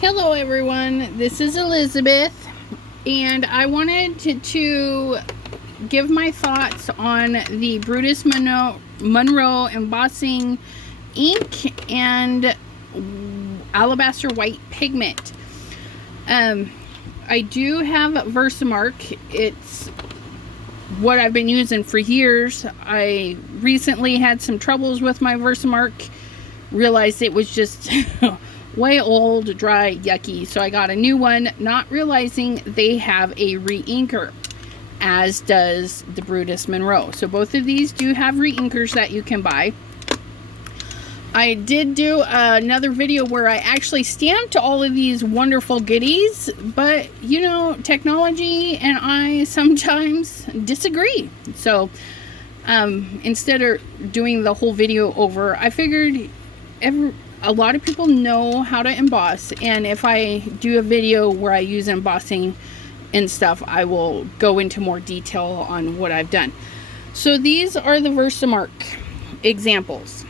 Hello everyone, this is Elizabeth, and I wanted to give my thoughts on the Brutus Monroe embossing ink and alabaster white pigment. I do have Versamark. It's what I've been using for years. I recently had some troubles with my Versamark, realized it was just way old, dry, yucky, so I got a new one, not realizing they have a re-inker, as does the Brutus Monroe. So both of these do have re-inkers that you can buy. I did do another video where I actually stamped all of these wonderful goodies, but you know, technology and I sometimes disagree. So instead of doing the whole video over, I figured a lot of people know how to emboss, and if I do a video where I use embossing and stuff, I will go into more detail on what I've done. So these are the Versamark examples.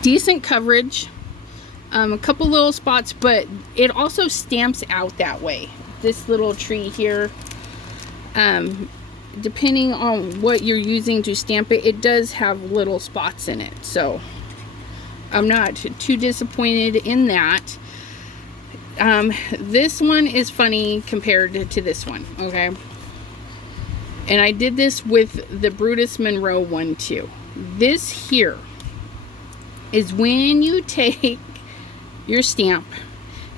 Decent coverage, a couple little spots, but it also stamps out that way. This little tree here, depending on what you're using to stamp it, it does have little spots in it, so I'm not too disappointed in that. This one is funny compared to this one, okay? And I did this with the Brutus Monroe one too. This here is when you take your stamp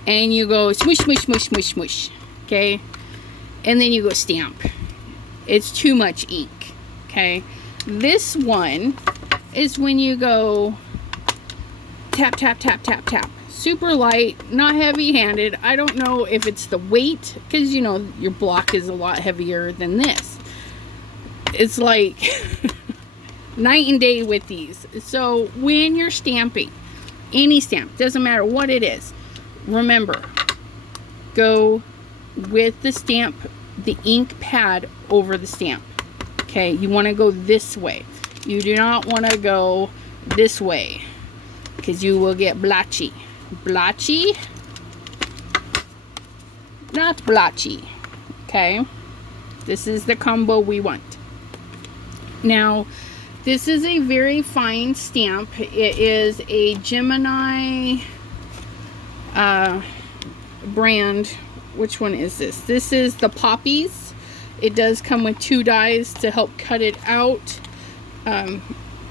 and you go smush, smush, smush, smush, smush, okay? And then you go stamp. It's too much ink, okay? This one is when you go tap, tap, tap, tap, tap. Super light, not heavy-handed. I don't know if it's the weight, because you know your block is a lot heavier than this. It's like night and day with these. So when you're stamping any stamp, doesn't matter what it is, remember, go with the stamp, the ink pad over the stamp. Okay, you want to go this way. You do not want to go this way, because you will get blotchy. Blotchy, not blotchy. Okay, this is the combo we want. Now, this is a very fine stamp. It is a Gemini brand. Which one is this? This is the Poppies. It does come with 2 dies to help cut it out.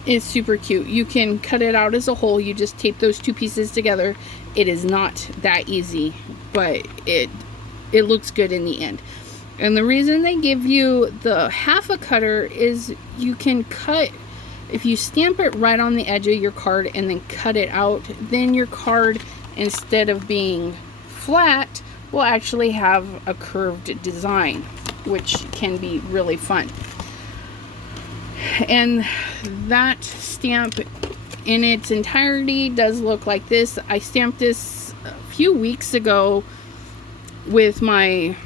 It's super cute. You can cut it out as a whole. You just tape those 2 pieces together. It is not that easy, but it looks good in the end. And the reason they give you the half a cutter is you can cut, if you stamp it right on the edge of your card and then cut it out, then your card, instead of being flat, will actually have a curved design, which can be really fun. And that stamp in its entirety does look like this. I stamped this a few weeks ago with my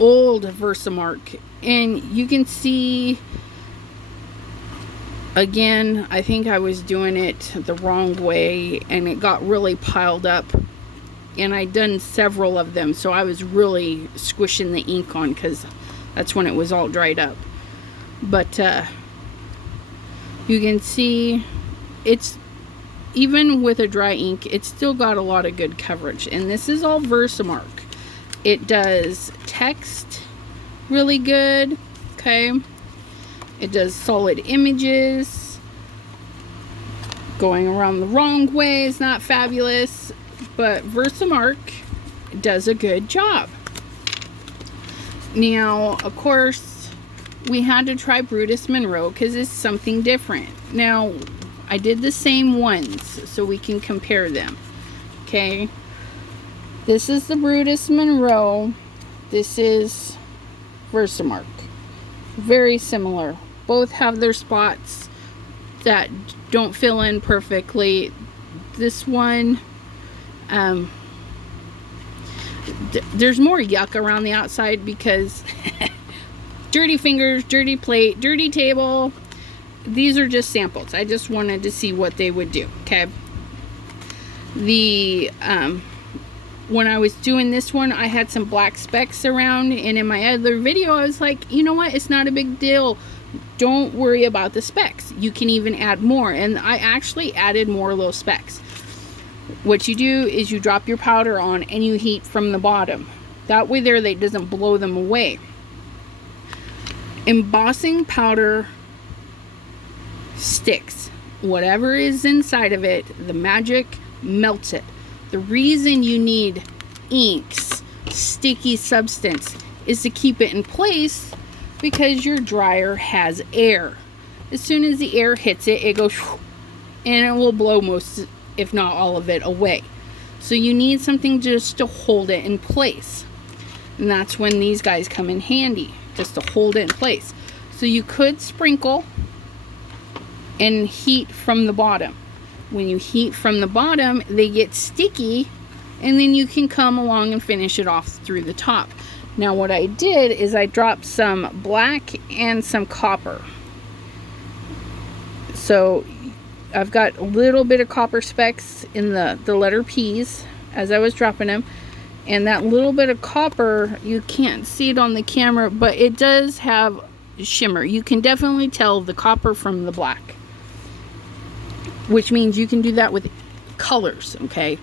old Versamark, and you can see, again, I think I was doing it the wrong way and it got really piled up, and I'd done several of them, so I was really squishing the ink on, because that's when it was all dried up. But you can see it's, even with a dry ink, it's still got a lot of good coverage. And this is all Versamark. It does text really good, okay? It does solid images. Going around the wrong way is not fabulous, but Versamark does a good job. Now, of course, we had to try Brutus Monroe because it's something different. Now, I did the same ones so we can compare them. Okay, this is the Brutus Monroe. This is Versamark. Very similar. Both have their spots that don't fill in perfectly. This one, there's more yuck around the outside because dirty fingers, dirty plate, dirty table. These are just samples. I just wanted to see what they would do, okay? The when I was doing this one, I had some black specks around, and in my other video I was like, you know what, it's not a big deal, don't worry about the specks, you can even add more. And I actually added more little specks. What you do is you drop your powder on and you heat from the bottom. That way there, that doesn't blow them away. Embossing powder sticks. Whatever is inside of it, the magic melts it. The reason you need inks, sticky substance, is to keep it in place, because your dryer has air. As soon as the air hits it, it goes and it will blow most, if not all of it, away. So you need something just to hold it in place. And that's when these guys come in handy, just to hold it in place. So you could sprinkle and heat from the bottom. When you heat from the bottom, they get sticky, and then you can come along and finish it off through the top. Now what I did is I dropped some black and some copper. So I've got a little bit of copper specks in the letter P's as I was dropping them. And that little bit of copper, you can't see it on the camera, but it does have shimmer. You can definitely tell the copper from the black, which means you can do that with colors, okay?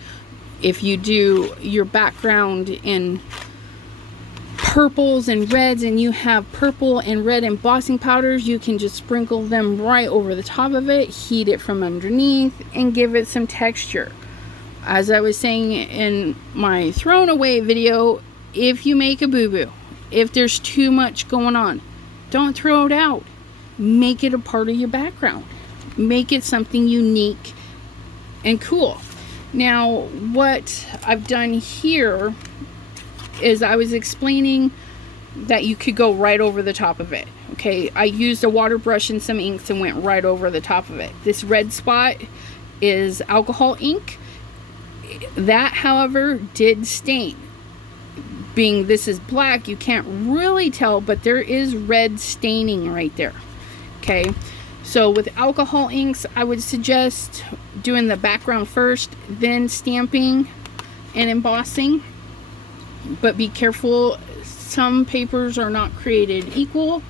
If you do your background in purples and reds, and you have purple and red embossing powders, you can just sprinkle them right over the top of it, heat it from underneath, and give it some texture. As I was saying in my thrown away video, if you make a boo-boo, if there's too much going on, don't throw it out. Make it a part of your background. Make it something unique and cool. Now, what I've done here is I was explaining that you could go right over the top of it. Okay, I used a water brush and some inks and went right over the top of it. This red spot is alcohol ink. That, however, did stain. Being this is black, you can't really tell, but there is red staining right there. Okay, so with alcohol inks, I would suggest doing the background first, then stamping and embossing. But be careful, some papers are not created equal,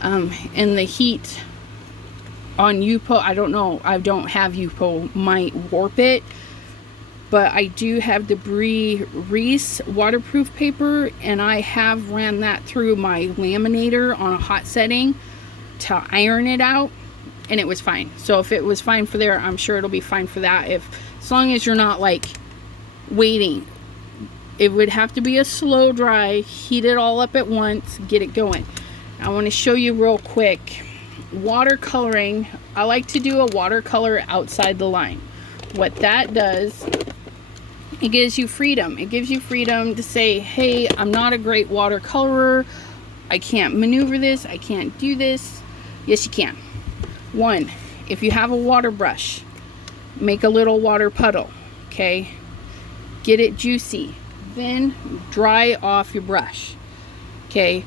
and the heat on Yupo, I don't know, I don't have Yupo, might warp it. But I do have the Brie Reese waterproof paper, and I have ran that through my laminator on a hot setting to iron it out, and it was fine. So if it was fine for there, I'm sure it'll be fine for that. As long as you're not like waiting. It would have to be a slow dry, heat it all up at once, get it going. I want to show you real quick. Watercoloring, I like to do a watercolor outside the line. What that does, it gives you freedom. It gives you freedom to say, hey, I'm not a great watercolorer. I can't maneuver this. I can't do this. Yes, you can. One, if you have a water brush, make a little water puddle, okay? Get it juicy. Then dry off your brush, okay?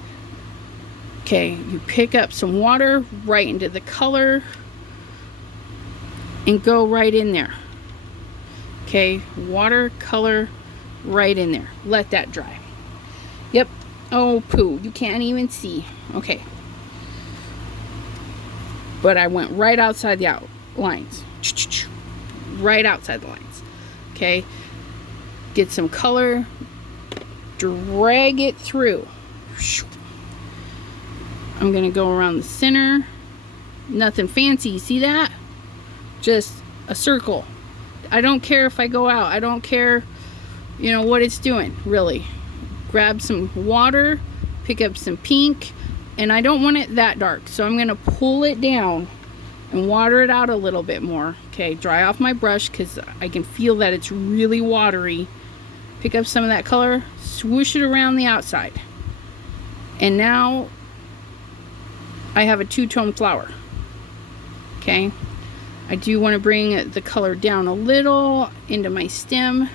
Okay, you pick up some water right into the color and go right in there. Okay, watercolor right in there. Let that dry. Yep. Oh, poo. You can't even see. Okay. But I went right outside the lines. Right outside the lines. Okay. Get some color. Drag it through. I'm going to go around the center. Nothing fancy. You see that? Just a circle. I don't care if I go out. I don't care, you know, what it's doing, really. Grab some water, pick up some pink, and I don't want it that dark, so I'm going to pull it down and water it out a little bit more. Okay, dry off my brush because I can feel that it's really watery. Pick up some of that color, swoosh it around the outside. And now I have a two-tone flower. Okay. I do want to bring the color down a little into my stem,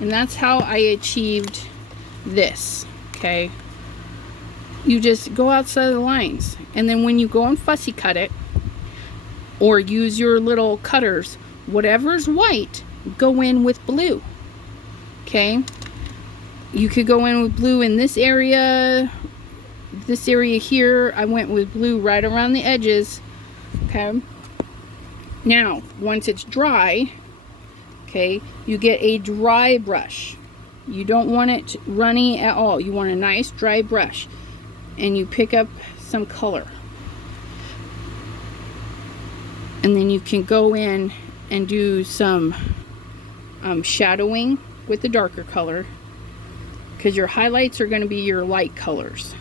and that's how I achieved this. Okay, you just go outside the lines, and then when you go and fussy cut it or use your little cutters, whatever's white, go in with blue. Okay, you could go in with blue in this area here. I went with blue right around the edges. Okay, now once it's dry, okay, you get a dry brush. You don't want it runny at all. You want a nice dry brush, and you pick up some color, and then you can go in and do some shadowing with the darker color, because your highlights are going to be your light colors.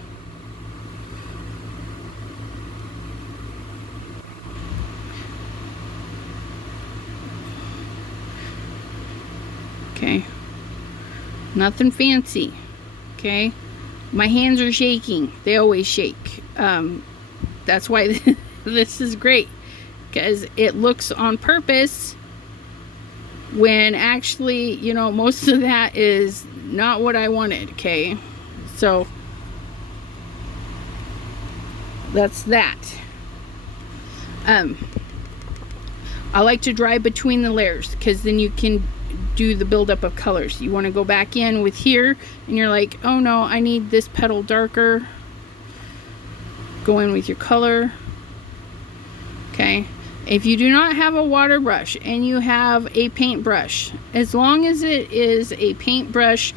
Okay, nothing fancy. Okay, my hands are shaking. They always shake. That's why this is great, because it looks on purpose when actually, you know, most of that is not what I wanted. Okay, so that's that. I like to dry between the layers, because then you can do the buildup of colors. You want to go back in with here and you're like, oh no, I need this petal darker. Go in with your color. Okay, if you do not have a water brush and you have a paintbrush, as long as it is a paintbrush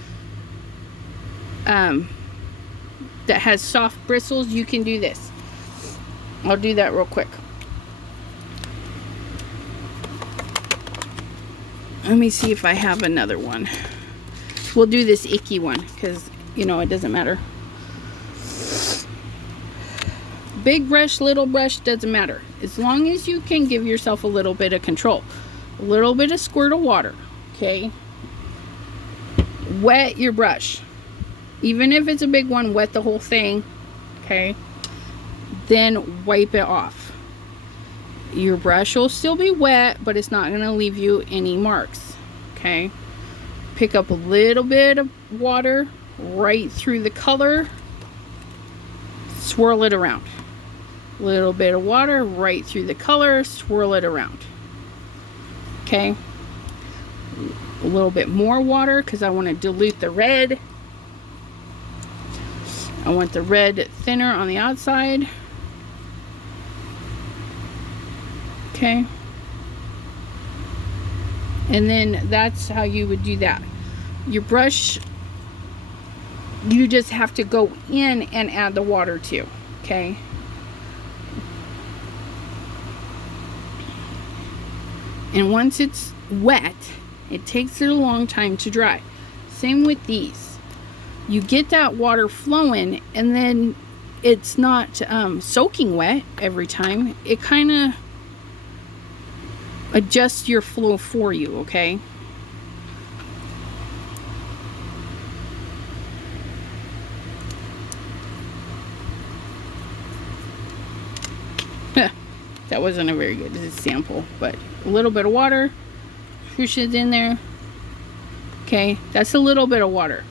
that has soft bristles, you can do this. I'll do that real quick. Let me see if I have another one. We'll do this icky one, because, you know, it doesn't matter. Big brush, little brush, doesn't matter. As long as you can give yourself a little bit of control. A little bit of squirt of water, okay? Wet your brush. Even if it's a big one, wet the whole thing, okay? Then wipe it off. Your brush will still be wet, but it's not going to leave you any marks. Okay, pick up a little bit of water right through the color, swirl it around. A little bit of water right through the color, swirl it around. Okay, a little bit more water because I want to dilute the red. I want the red thinner on the outside. Okay, and then that's how you would do that. Your brush, you just have to go in and add the water to. Okay, and once it's wet, it takes it a long time to dry. Same with these. You get that water flowing, and then it's not soaking wet every time. It kind of adjust your flow for you, okay? That wasn't a very good sample, but a little bit of water, swoosh it in there. Okay, that's a little bit of water.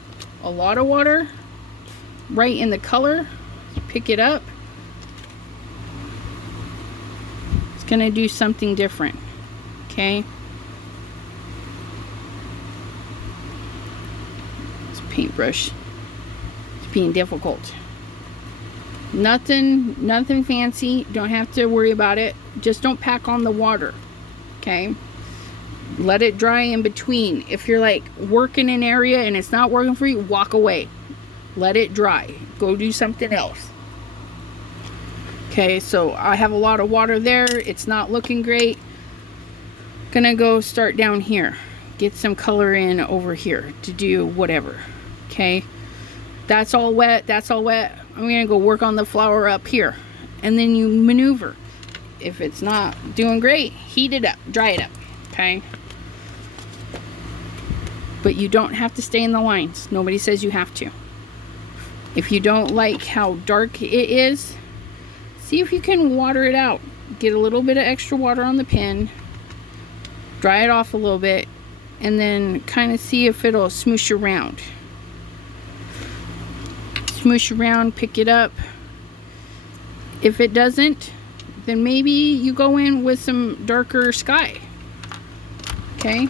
A lot of water right in the color, pick it up. It's gonna do something different. Okay, this paintbrush is being difficult. Nothing fancy. Don't have to worry about it. Just don't pack on the water. Okay, let it dry in between. If you're like working an area and it's not working for you, walk away. Let it dry. Go do something else. Okay, so I have a lot of water there. It's not looking great. Gonna go start down here, get some color in over here to do whatever. Okay, that's all wet, that's all wet. I'm gonna go work on the flower up here, and then you maneuver. If it's not doing great, heat it up, dry it up. Okay, but you don't have to stay in the lines. Nobody says you have to. If you don't like how dark it is, see if you can water it out. Get a little bit of extra water on the pen, dry it off a little bit, and then kind of see if it'll smoosh around. Smoosh around, pick it up. If it doesn't, then maybe you go in with some darker sky. Okay,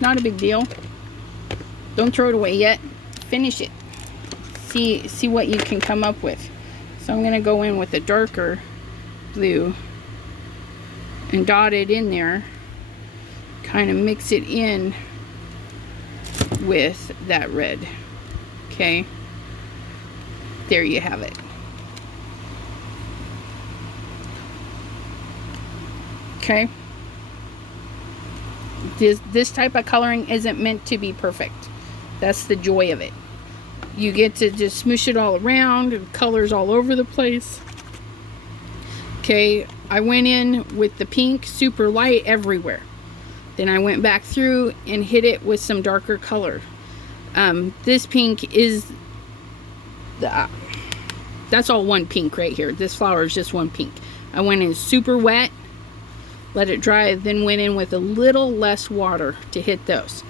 Not a big deal. Don't throw it away yet. Finish it. See what you can come up with. So I'm going to go in with a darker blue and dot it in there. Kind of mix it in with that red. Okay. There you have it. Okay. This type of coloring isn't meant to be perfect. That's the joy of it. You get to just smoosh it all around and colors all over the place. Okay, I went in with the pink super light everywhere. Then I went back through and hit it with some darker color. This pink is that's all one pink right here. This flower is just one pink. I went in super wet, let it dry, then went in with a little less water to hit those.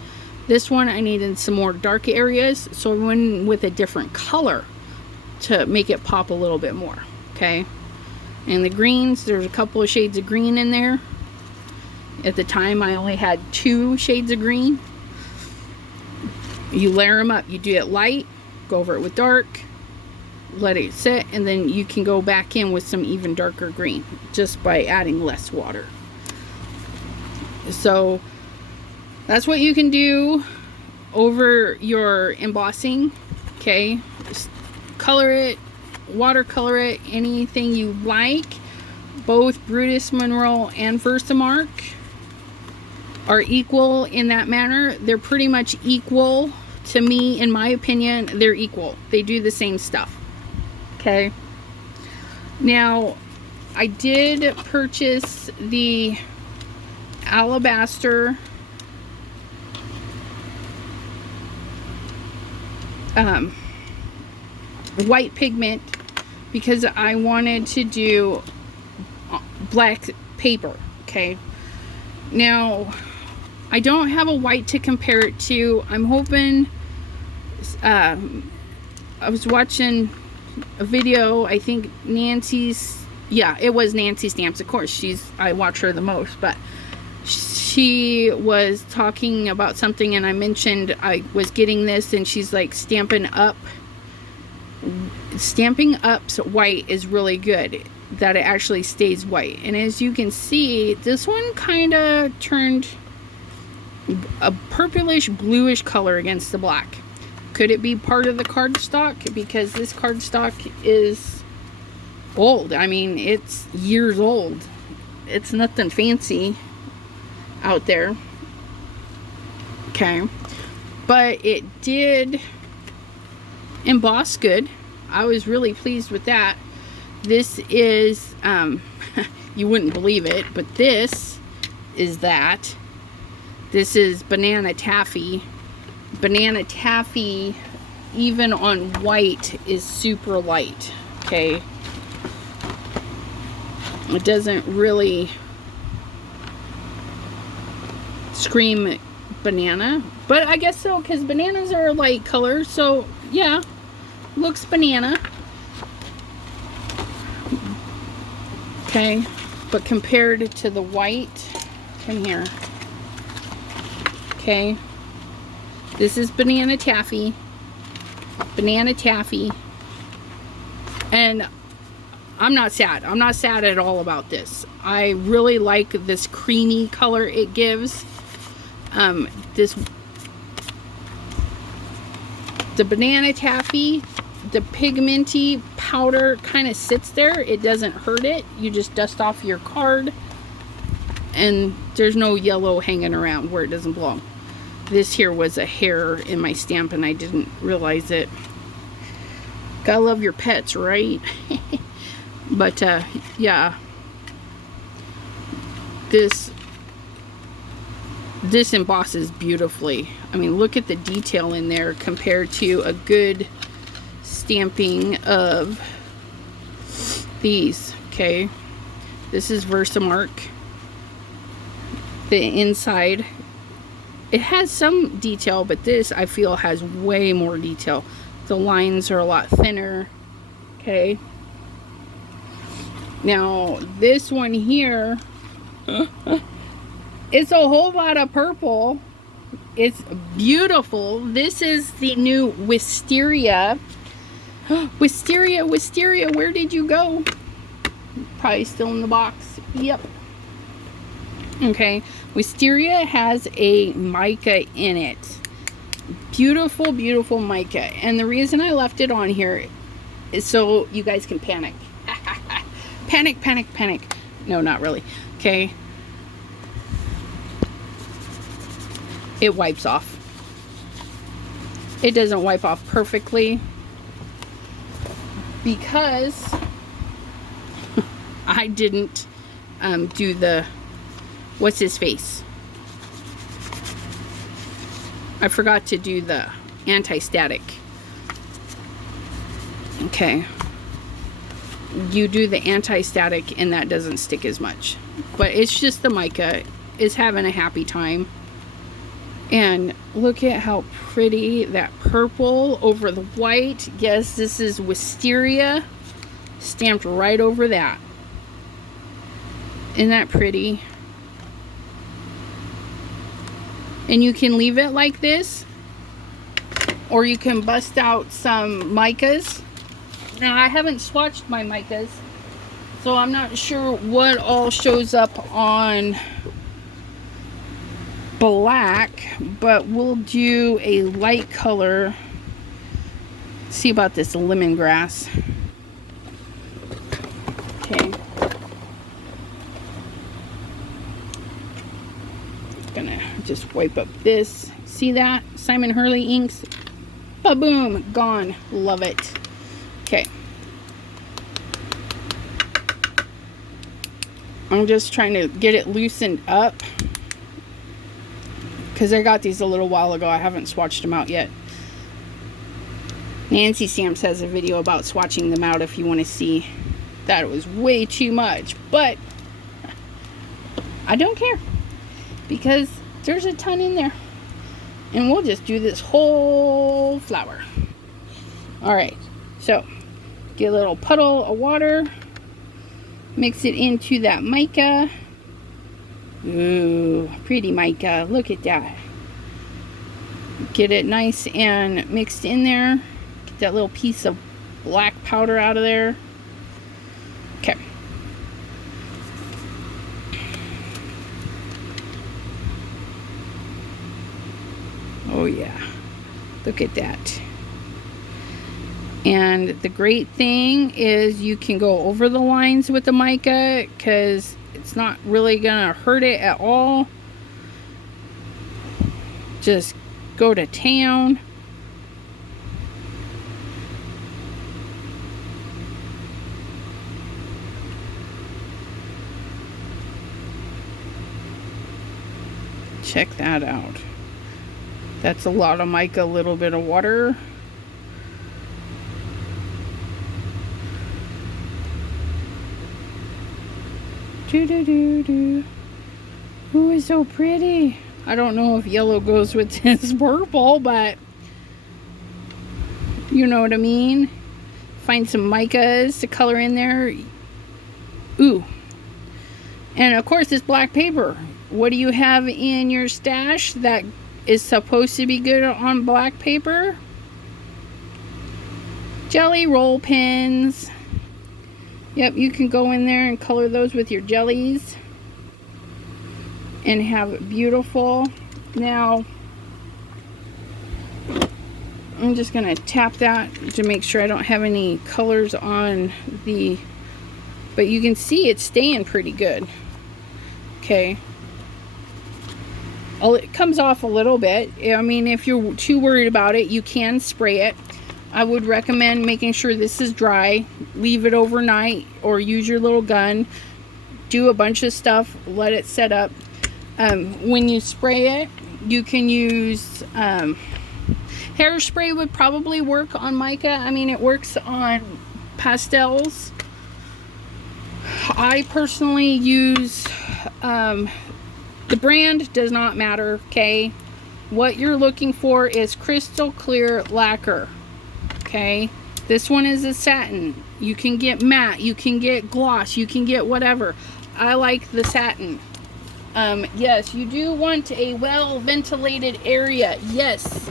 This one I needed some more dark areas, so I went in with a different color to make it pop a little bit more. Okay, and the greens, there's a couple of shades of green in there. At the time I only had 2 shades of green. You layer them up. You do it light, go over it with dark, let it sit, and then you can go back in with some even darker green just by adding less water. So that's what you can do over your embossing. Okay, just color it, watercolor it, anything you like. Both Brutus Monroe and Versamark are equal in that manner. They're pretty much equal to me, in my opinion. They're equal. They do the same stuff. Okay. Now, I did purchase the Alabaster white pigment because I wanted to do black paper. Okay. Now, I don't have a white to compare it to. I'm hoping, I was watching a video, I think Nancy's, yeah, it was Nancy Stamps, of course, I watch her the most, but she was talking about something and I mentioned I was getting this, and she's like, Stamping Up's white is really good, that it actually stays white. And as you can see, this one kind of turned a purplish bluish color against the black. Could it be part of the cardstock? Because this cardstock is old. I mean, it's years old. It's nothing fancy out there. Okay. But it did emboss good. I was really pleased with that. This is, you wouldn't believe it, but this is that. This is Banana Taffy. Banana Taffy, even on white, is super light. Okay. It doesn't really scream banana, but I guess so, because bananas are a light color, so yeah, looks banana. Okay, but compared to the white, come here. Okay, this is Banana Taffy. Banana Taffy. And I'm not sad. I'm not sad at all about this. I really like this creamy color it gives. The Banana Taffy, the pigmenty powder kind of sits there. It doesn't hurt it. You just dust off your card and there's no yellow hanging around where it doesn't belong. This here was a hair in my stamp and I didn't realize it. Gotta love your pets, right? But yeah, this embosses beautifully. I mean, look at the detail in there compared to a good stamping of these. Okay, this is Versamark. The inside, it has some detail, but this I feel has way more detail. The lines are a lot thinner. Okay, now this one here, it's a whole lot of purple, It's beautiful. This is the new wisteria. Wisteria, wisteria, where did you go? Probably still in the box. Yep. Okay, wisteria has a mica in it. Beautiful, beautiful mica. And the reason I left it on here is so you guys can panic. Panic, panic, panic. No, not really. Okay. It wipes off. It doesn't wipe off perfectly because I didn't do the, what's his face? I forgot to do the anti-static. Okay. You do the anti-static and that doesn't stick as much. But it's just the mica is having a happy time. And look at how pretty that purple over the white. Yes, this is wisteria stamped right over that. Isn't that pretty? And you can leave it like this, or you can bust out some micas. Now, I haven't swatched my micas, so I'm not sure what all shows up on black, but we'll do a light color. See about this lemongrass. Okay. Gonna just wipe up this. See that? Simon Hurley inks. Ba-boom! Gone. Love it. Okay. I'm just trying to get it loosened up because I got these a little while ago. I haven't swatched them out yet. Nancy Stamps has a video about swatching them out if you want to see. That was way too much, but I don't care because there's a ton in there. And we'll just do this whole flower. Alright, so get a little puddle of water, mix it into that mica. Ooh, pretty mica. Look at that. Get it nice and mixed in there. Get that little piece of black powder out of there. Okay. Oh yeah. Look at that. And the great thing is you can go over the lines with the mica because it's not really gonna hurt it at all. Just go to town. Check that out. That's a lot of mica, a little bit of water. Ooh, it's so pretty. I don't know if yellow goes with this purple, but you know what I mean. Find some micas to color in there. Ooh. And of course, this black paper. What do you have in your stash that is supposed to be good on black paper? Jelly roll pens. Yep, you can go in there and color those with your jellies and have it beautiful. Now, I'm just going to tap that to make sure I don't have any colors on the, but you can see it's staying pretty good. Okay. Oh, it comes off a little bit. I mean, if you're too worried about it, you can spray it. I would recommend making sure this is dry. Leave it overnight or use your little gun. Do a bunch of stuff. Let it set up. When you spray it, you can use hairspray would probably work on mica. I mean, it works on pastels. I personally use the brand does not matter, okay? What you're looking for is crystal clear lacquer. Okay, this one is a satin. You can get matte, you can get gloss, you can get whatever. I like the satin. Yes, you do want a well-ventilated area. Yes.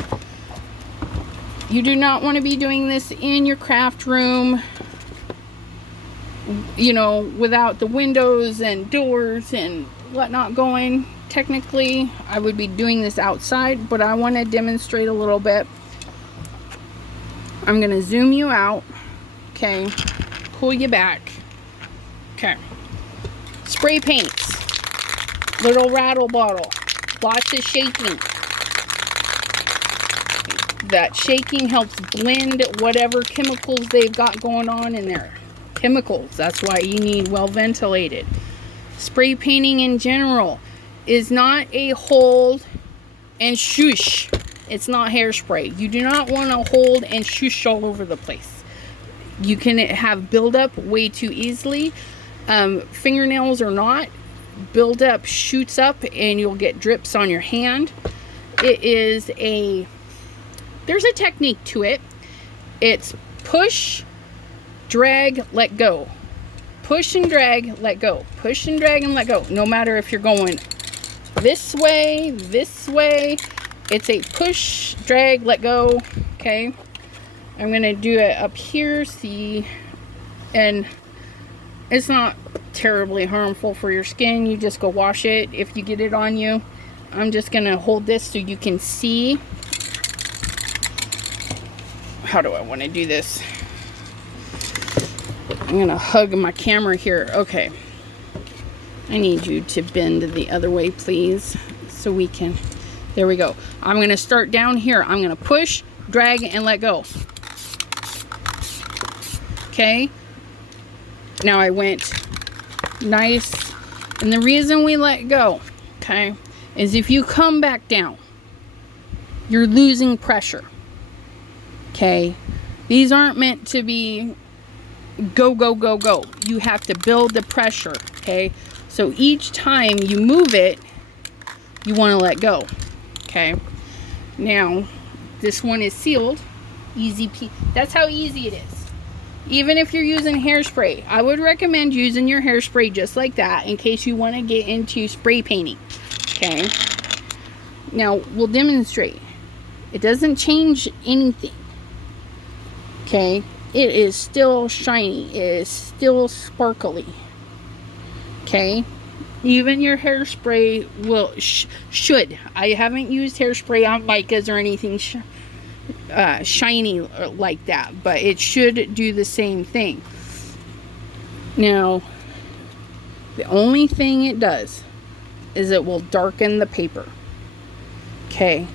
You do not want to be doing this in your craft room, you know, without the windows and doors and whatnot going. Technically, I would be doing this outside, but I want to demonstrate a little bit. I'm going to zoom you out. Okay. Pull you back. Okay. Spray paints. Little rattle bottle. Lots of shaking. That shaking helps blend whatever chemicals they've got going on in there. Chemicals. That's why you need well ventilated. Spray painting in general is not a hold and shoosh. It's not hairspray. You do not want to hold and shoosh all over the place. You can have buildup way too easily. Fingernails or not, buildup shoots up and you'll get drips on your hand. There's a technique to it. It's push, drag, let go. Push and drag, let go. Push and drag and let go. No matter if you're going this way, it's a push, drag, let go. Okay. I'm going to do it up here, see, and it's not terribly harmful for your skin. You just go wash it if you get it on you. I'm just going to hold this so you can see. How do I want to do this? I'm going to hug my camera here. Okay. I need you to bend the other way, please, so we can. There we go. I'm going to start down here. I'm going to push, drag, and let go. Okay. Now I went nice. And the reason we let go, okay, is if you come back down, you're losing pressure. Okay. These aren't meant to be go, go, go, go. You have to build the pressure. Okay. So each time you move it, you want to let go. Okay. Now, this one is sealed. Easy. That's how easy it is. Even if you're using hairspray, I would recommend using your hairspray just like that in case you want to get into spray painting. Okay. Now, we'll demonstrate. It doesn't change anything. Okay. It is still shiny. It is still sparkly. Okay. Even your hairspray will should. I haven't used hairspray on micas or anything shiny like that, but it should do the same thing. Now, the only thing it does is it will darken the paper. Okay.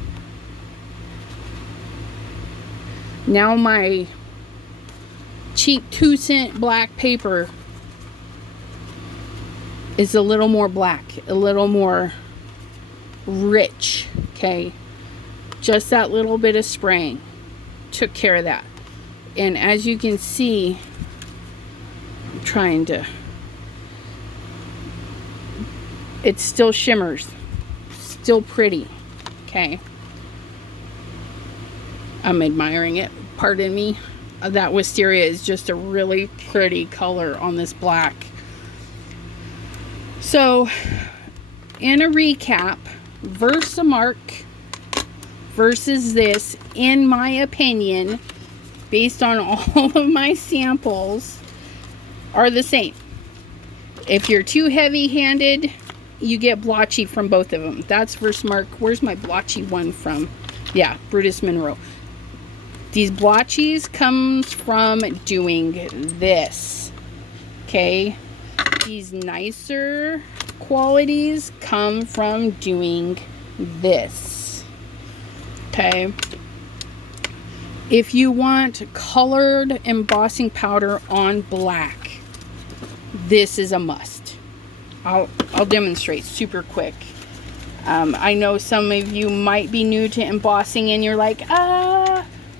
Now my cheap 2-cent black paper is a little more black, a little more rich. Okay. Just that little bit of spraying took care of that. And as you can see, I'm trying to, it still shimmers, still pretty. Okay. I'm admiring it. Pardon me. That wisteria is just a really pretty color on this black. So, in a recap, Versamark versus this, in my opinion, based on all of my samples, are the same. If you're too heavy-handed, you get blotchy from both of them. That's Versamark. Where's my blotchy one from? Yeah, Brutus Monroe. These blotchies comes from doing this. Okay. These nicer qualities come from doing this. Okay. If you want colored embossing powder on black, this is a must. I'll demonstrate super quick. I know some of you might be new to embossing and you're like,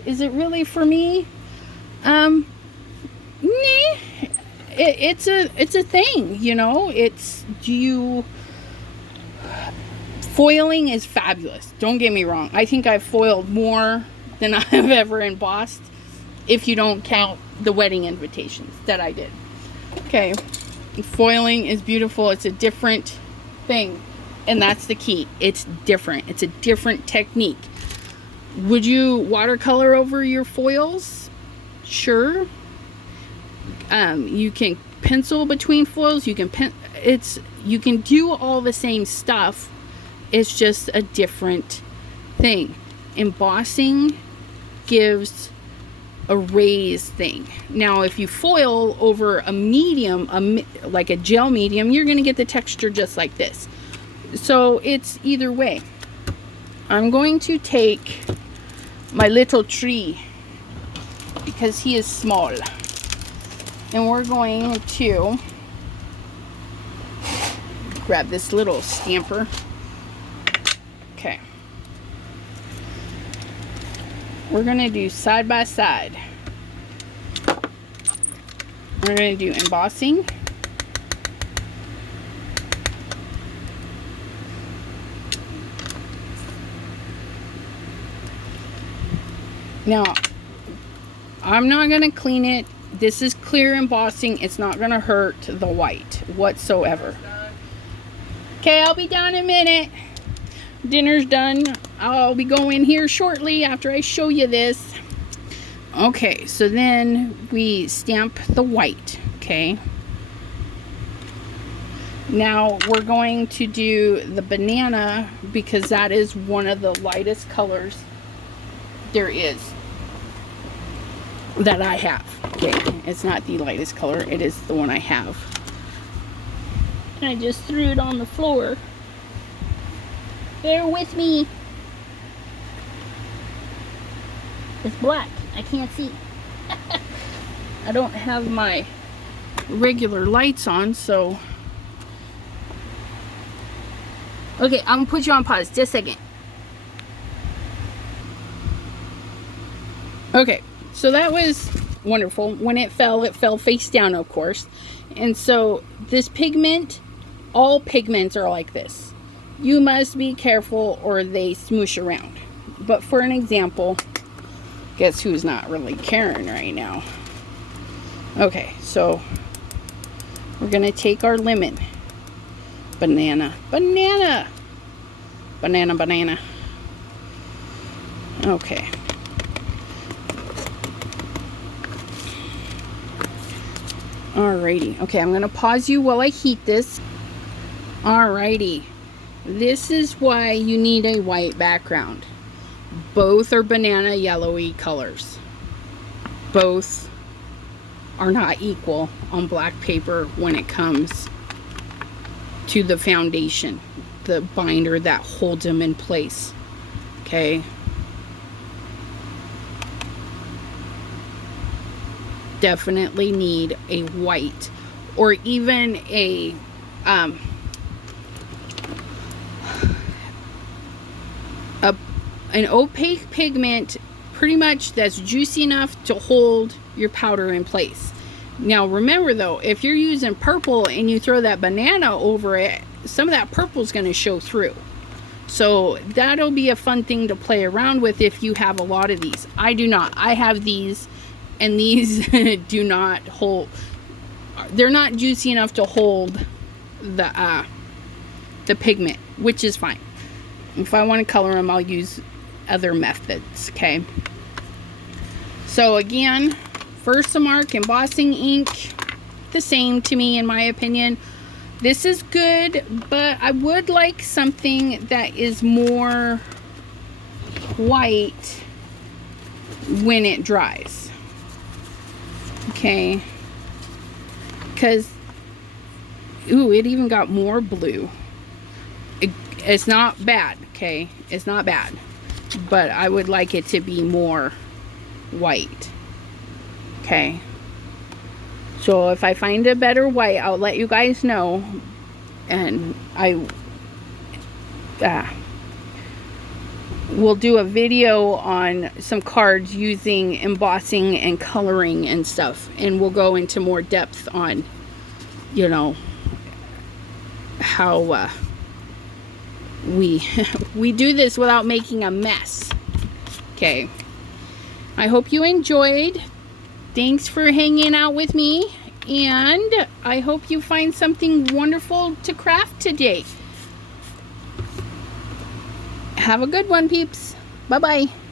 is it really for me? Nah. It's a thing, you know. Foiling is fabulous. Don't get me wrong. I think I've foiled more than I've ever embossed, if you don't count the wedding invitations that I did. Okay. Foiling is beautiful. It's a different thing. And that's the key. It's different. It's a different technique. Would you watercolor over your foils? Sure. You can pencil between foils. You can do all the same stuff. It's just a different thing. Embossing gives a raised thing. Now, if you foil over a medium, like a gel medium, you're going to get the texture just like this. So it's either way. I'm going to take my little tree because he is small, and we're going to grab this little stamper. Okay, we're gonna do side by side. We're gonna do embossing. Now, I'm not going to clean it. This is clear embossing. It's not going to hurt the white whatsoever. Okay, I'll be down in a minute. Dinner's done. I'll be going here shortly after I show you this. Okay, so then we stamp the white. Okay. Now we're going to do the banana because that is one of the lightest colors there is that I have. Okay, it's not the lightest color, it is the one I have. And I just threw it on the floor. Bear with me. It's black, I can't see. I don't have my regular lights on, so okay, I'm gonna put you on pause just a second. Okay, so that was wonderful. When it fell face down, of course. And so this pigment, all pigments are like this. You must be careful or they smoosh around. But for an example, guess who's not really caring right now? Okay, so we're gonna take our lemon. Banana. Okay. Alrighty. Okay, I'm going to pause you while I heat this. Alrighty. This is why you need a white background. Both are banana yellowy colors. Both are not equal on black paper when it comes to the foundation, the binder that holds them in place. Okay. Definitely need a white or even an opaque pigment, pretty much that's juicy enough to hold your powder in place. Now remember though, if you're using purple and you throw that banana over it, some of that purple is going to show through. So that'll be a fun thing to play around with if you have a lot of these. I do not. I have these. And these do not hold, they're not juicy enough to hold the pigment, which is fine. If I want to color them, I'll use other methods, okay? So again, Versamark embossing ink, the same to me in my opinion. This is good, but I would like something that is more white when it dries. Okay, because ooh, it even got more blue. It's not bad, okay, it's not bad, but I would like it to be more white. Okay, so if I find a better white, I'll let you guys know, and we'll do a video on some cards using embossing and coloring and stuff, and we'll go into more depth on, you know, how we do this without making a mess. Okay, I hope you enjoyed. Thanks for hanging out with me, and I hope you find something wonderful to craft today. Have a good one, peeps. Bye-bye.